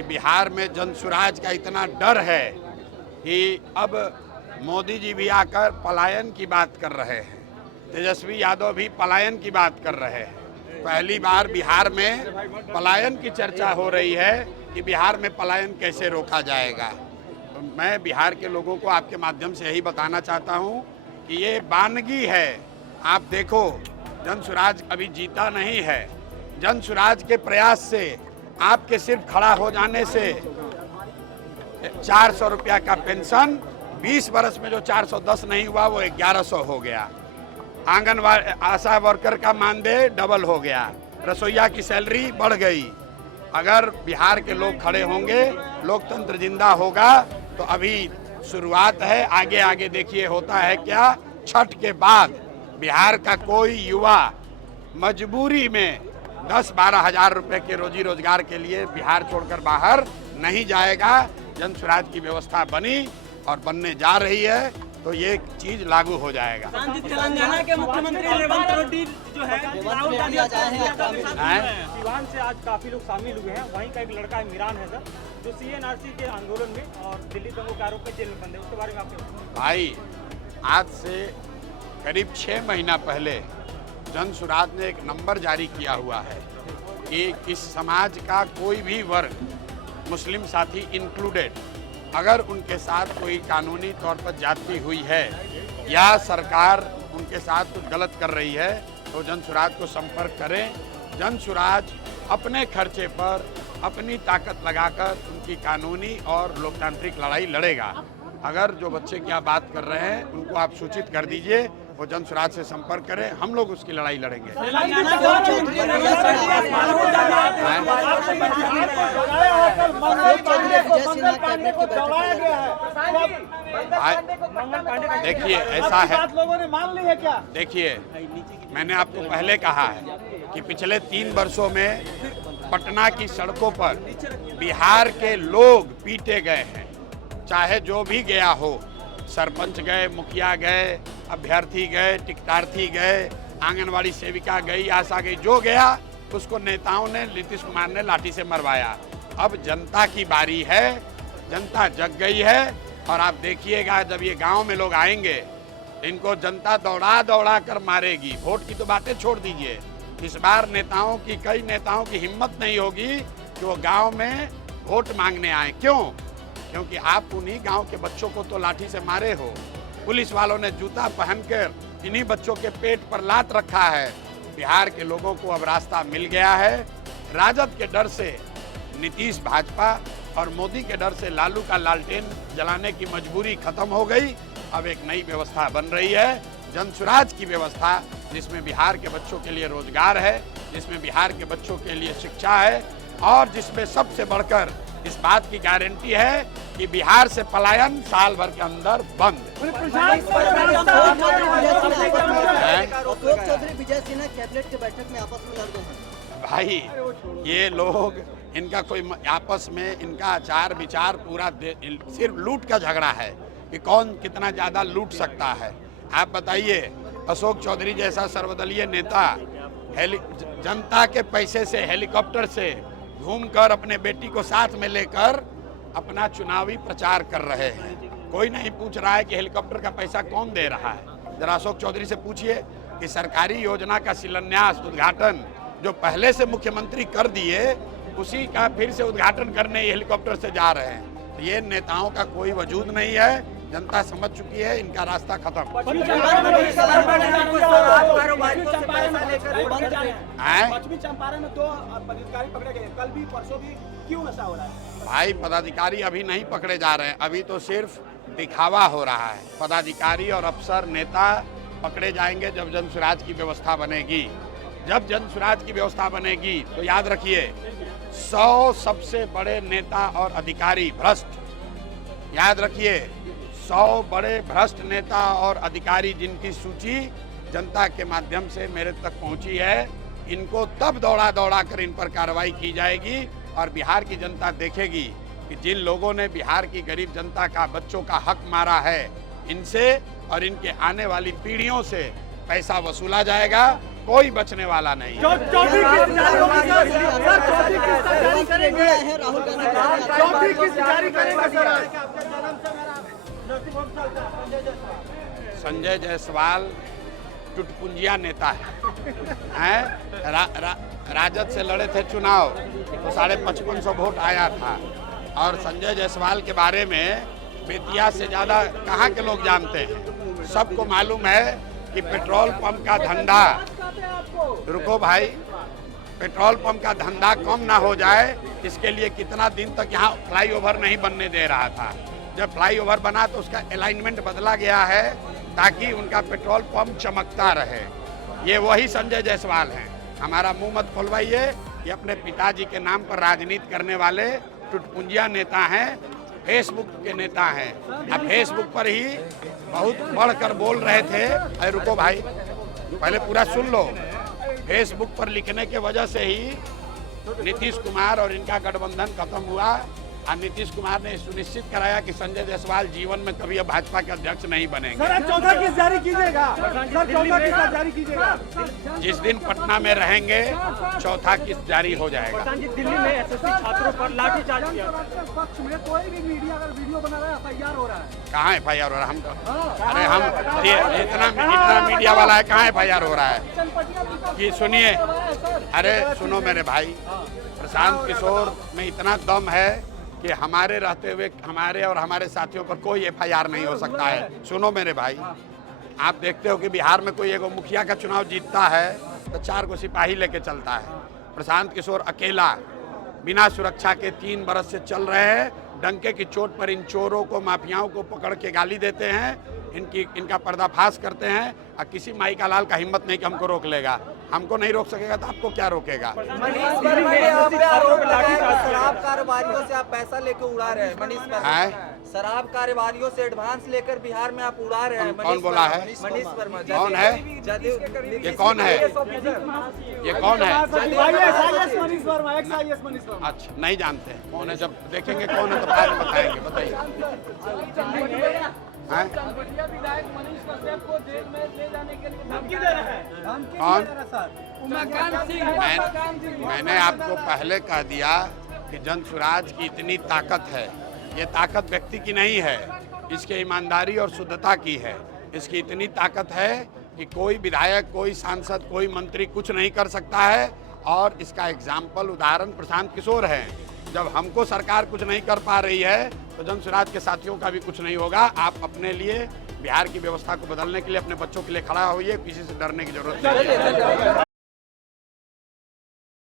कि बिहार में जनसुराज का इतना डर है कि अब मोदी जी भी आकर पलायन की बात कर रहे हैं, तेजस्वी यादव भी पलायन की बात कर रहे हैं। पहली बार बिहार में पलायन की चर्चा हो रही है कि बिहार में पलायन कैसे रोका जाएगा। तो मैं बिहार के लोगों को आपके माध्यम से यही बताना चाहता हूं कि ये वानगी है। आप देखो, जनसुराज अभी जीता नहीं है। जनसुराज के प्रयास से, आपके सिर्फ खड़ा हो जाने से 400 रुपया का पेंशन 20 वर्ष में जो 410 नहीं हुआ वो 1100 हो गया। आंगनवाड़ी आशा वर्कर का मानदेय डबल हो गया। रसोईया की सैलरी बढ़ गई। अगर बिहार के लोग खड़े होंगे, लोकतंत्र जिंदा होगा। तो अभी शुरुआत है, आगे आगे देखिए होता है क्या। छठ के बाद बिहार का कोई युवा मजबूरी में 10-12 हजार रुपए के रोजी रोजगार के लिए बिहार छोड़कर बाहर नहीं जाएगा। जनसुराज की व्यवस्था बनी और बनने जा रही है, तो ये चीज लागू हो जाएगा। तेलंगाना के मुख्यमंत्री रेवंत रेड्डी जो है राहुल गांधी सिवान से आज काफी लोग शामिल हुए हैं। वहीं का एक लड़का है मिरान है सर, जो CNRC के आंदोलन में और दिल्ली दंगों के आरोप में जेल में बंद है। उसके बारे में आपके भाई, आज से करीब 6 महीना पहले जनसुराज ने एक नंबर जारी किया हुआ है कि इस समाज का कोई भी वर्ग, मुस्लिम साथी इंक्लूडेड, अगर उनके साथ कोई कानूनी तौर पर ज्यादती हुई है या सरकार उनके साथ कुछ गलत कर रही है तो जनसुराज को संपर्क करें। जनसुराज अपने खर्चे पर अपनी ताकत लगाकर उनकी कानूनी और लोकतांत्रिक लड़ाई लड़ेगा। अगर जो बच्चे क्या बात कर रहे हैं उनको आप सूचित कर दीजिए, वो जनसुराज से संपर्क करें, हम लोग उसकी लड़ाई लड़ेंगे। देखिए, ऐसा है, लोगों ने मान ली है क्या? देखिए, मैंने आपको पहले कहा है कि पिछले 3 वर्षों में पटना की सड़कों पर बिहार के लोग पीटे गए हैं। चाहे जो भी गया हो, सरपंच गए, मुखिया गए, अभ्यर्थी गए, टिकटार्थी गए, आंगनवाड़ी सेविका गई, आशा गई, जो गया उसको नेताओं ने, नीतीश कुमार ने लाठी से मरवाया। अब जनता की बारी है, जनता जग गई है। और आप देखिएगा, जब ये गांव में लोग आएंगे, इनको जनता दौड़ा दौड़ा कर मारेगी। वोट की तो बातें छोड़ दीजिए, इस बार कई नेताओं की हिम्मत नहीं होगी कि वो गांव में वोट मांगने आए। क्यों? क्योंकि आप उन्हीं गांव के बच्चों को तो लाठी से मारे हो। पुलिस वालों ने जूता पहनकर इन्हीं बच्चों के पेट पर लात रखा है। बिहार के लोगों को अब रास्ता मिल गया है। राजद के डर से नीतीश भाजपा और मोदी के डर से लालू का लालटेन जलाने की मजबूरी खत्म हो गई। अब एक नई व्यवस्था बन रही है, जनसुराज की व्यवस्था, जिसमें बिहार के बच्चों के लिए रोजगार है, जिसमें बिहार के बच्चों के लिए शिक्षा है और जिसमें सबसे बढ़कर इस बात की गारंटी है कि बिहार से पलायन साल भर के अंदर बंद। चौधरी विजय सिन्हा कैबिनेट की बैठक में आपस में लड़ गए। भाई, ये लोग, इनका कोई आपस में इनका आचार विचार पूरा सिर्फ लूट का झगड़ा है कि कौन कितना ज्यादा लूट सकता है। आप बताइए, अशोक चौधरी जैसा सर्वदलीय नेता जनता के पैसे से हेलीकॉप्टर से घूमकर अपने बेटी को साथ में लेकर अपना चुनावी प्रचार कर रहे हैं। कोई नहीं पूछ रहा है कि हेलीकॉप्टर का पैसा कौन दे रहा है। जरा अशोक चौधरी से पूछिए कि सरकारी योजना का शिलान्यास, उद्घाटन जो पहले से मुख्यमंत्री कर दिए, उसी का फिर से उद्घाटन करने हेलीकॉप्टर से जा रहे हैं। तो ये नेताओं का कोई वजूद नहीं है। जनता समझ चुकी है, इनका रास्ता खत्म। पश्चिमी चंपारण में 2 पदाधिकारी पकड़े गए, कल भी परसों भी। क्यों ऐसा हो रहा है? भाई, पदाधिकारी अभी नहीं पकड़े जा रहे हैं, अभी तो सिर्फ दिखावा हो रहा है। पदाधिकारी और अफसर, नेता पकड़े जाएंगे जब जनसुराज की व्यवस्था बनेगी। जब जनसुराज की व्यवस्था बनेगी तो याद रखिए, 100 सबसे बड़े नेता और अधिकारी भ्रष्ट, याद रखिए, 100 बड़े भ्रष्ट नेता और अधिकारी जिनकी सूची जनता के माध्यम से मेरे तक पहुंची है, इनको तब दौड़ा दौड़ा कर इन पर कार्रवाई की जाएगी। और बिहार की जनता देखेगी कि जिन लोगों ने बिहार की गरीब जनता का, बच्चों का हक मारा है, इनसे और इनके आने वाली पीढ़ियों से पैसा वसूला जाएगा। कोई बचने वाला नहीं है। चौथी किस्त जारी होगी सर? सर चौथी किस्त जारी करेंगे? चौथी किस्त जारी करेंगे सर? संजय जायसवाल टुटपुंजिया नेता है, राजद से लड़े थे चुनाव तो 5550 वोट आया था। और संजय जायसवाल के बारे में बेतिया से ज़्यादा कहाँ के लोग जानते हैं। सबको मालूम है कि पेट्रोल पंप का धंधा, रुको भाई, पेट्रोल पंप का धंधा कम ना हो जाए इसके लिए कितना दिन तक यहाँ फ्लाईओवर नहीं बनने दे रहा था। जब फ्लाईओवर बना तो उसका अलाइनमेंट बदला गया है ताकि उनका पेट्रोल पंप चमकता रहे। ये वही संजय जायसवाल हैं। हमारा मुंह मत खोलवाइए, ये अपने पिताजी के नाम पर राजनीति करने वाले टुटपुंजिया नेता हैं, फेसबुक के नेता हैं। अब फेसबुक पर ही बहुत बढ़कर बोल रहे थे। अरे रुको भाई, पहले पूरा सुन लो। फेसबुक पर लिखने के वजह से ही नीतीश कुमार और इनका गठबंधन खत्म हुआ और नीतीश कुमार ने सुनिश्चित कराया कि संजय जायसवाल जीवन में कभी अब भाजपा के अध्यक्ष नहीं बनेंगे। सर चौथा किस्त जारी कीजिएगा? सर चौथा किस्त जारी कीजिएगा? जिस दिन पटना में रहेंगे चौथा किस्त जारी हो जाएगा। प्रधान जी, दिल्ली में एसएससी छात्रों पर लाठीचार्ज किया। पक्ष में कोई भी मीडिया अगर वीडियो बना रहा है FIR हो रहा है। कहाँ FIR हो रहा है? हम अरे हम इतना मीडिया वाला है, कहाँ FIR हो रहा है? कि सुनिए, अरे सुनो मेरे भाई, प्रशांत किशोर में इतना दम है कि हमारे रहते हुए हमारे और हमारे साथियों पर कोई FIR नहीं हो सकता है। सुनो मेरे भाई, आप देखते हो कि बिहार में कोई एगो मुखिया का चुनाव जीतता है तो 4 को सिपाही लेके चलता है। प्रशांत किशोर अकेला बिना सुरक्षा के 3 बरस से चल रहे हैं। डंके की चोट पर इन चोरों को, माफियाओं को पकड़ के गाली देते हैं, इनका पर्दाफाश करते हैं और किसी माई का लाल का हिम्मत नहीं कि हमको रोक लेगा। हमको नहीं रोक सकेगा तो आपको क्या रोकेगा? शराब कारोबारियों से आप पैसा लेकर उड़ा रहे हैं मनीष वर्मा। शराब कारोबारियों से एडवांस लेकर बिहार में आप उड़ा रहे हैं। कौन बोला है? मनीष वर्मा। कौन है ये? कौन है ये? कौन है? मनीष वर्मा, ex-IAS मनीष वर्मा। अच्छा, नहीं जानते हैं कौन है? जब देखेंगे कौन है तो बाद में बताएंगे। बताइए। कौन? मैंने आपको पहले कह दिया कि जन स्वराज की इतनी ताकत है। ये ताकत व्यक्ति की नहीं है, इसके ईमानदारी और शुद्धता की है। इसकी इतनी ताकत है कि कोई विधायक, कोई सांसद, कोई मंत्री कुछ नहीं कर सकता है। और इसका एग्जाम्पल, उदाहरण प्रशांत किशोर है। जब हमको सरकार कुछ नहीं कर पा रही है तो जन स्वराज के साथियों का भी कुछ नहीं होगा। आप अपने लिए, बिहार की व्यवस्था को बदलने के लिए, अपने बच्चों के लिए खड़ा होइए, किसी से डरने की जरूरत नहीं है।